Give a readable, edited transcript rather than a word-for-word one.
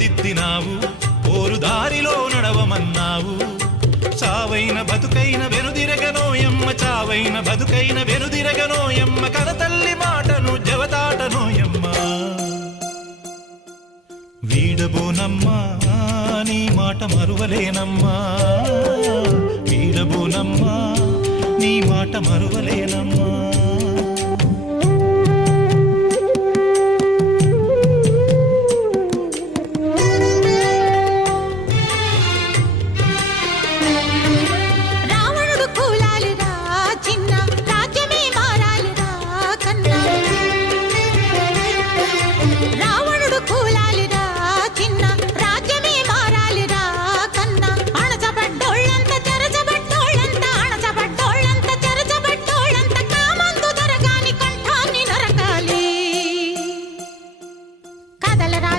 దిద్దినావు పోరు దారిలో నడవమన్నావు చావైన బతుకైన వెనుదిరగనోయమ్మ చావైన బతుకైన వెనుదిరగనోయమ్మ కనతల్లి మాటను జవదాటనోయమ్మ వీడబోనమ్మా నీ మాట మరువలేనమ్మా వీడబోనమ్మా నీ మాట మరువలేనమ్మా